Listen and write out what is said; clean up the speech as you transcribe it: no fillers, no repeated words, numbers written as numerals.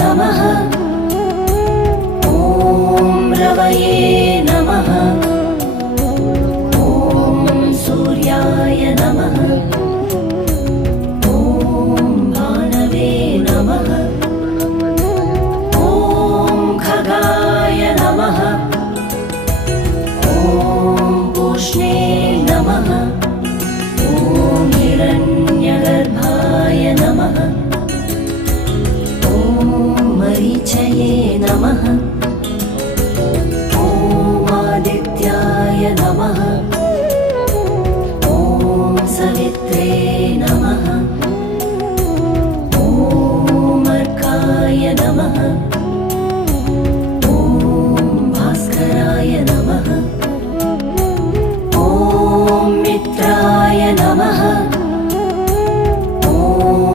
नमः। ॐ रवये नमः। ॐ सूर्याय नमः। ॐ भानवे नमः। ॐ खगाय नमः। ॐ पूष्णे नमः। ॐ हिरण्यगर्भाय नमः। ॐ मरीचये नमः। ॐ आदित्याय नमः। ॐ सवित्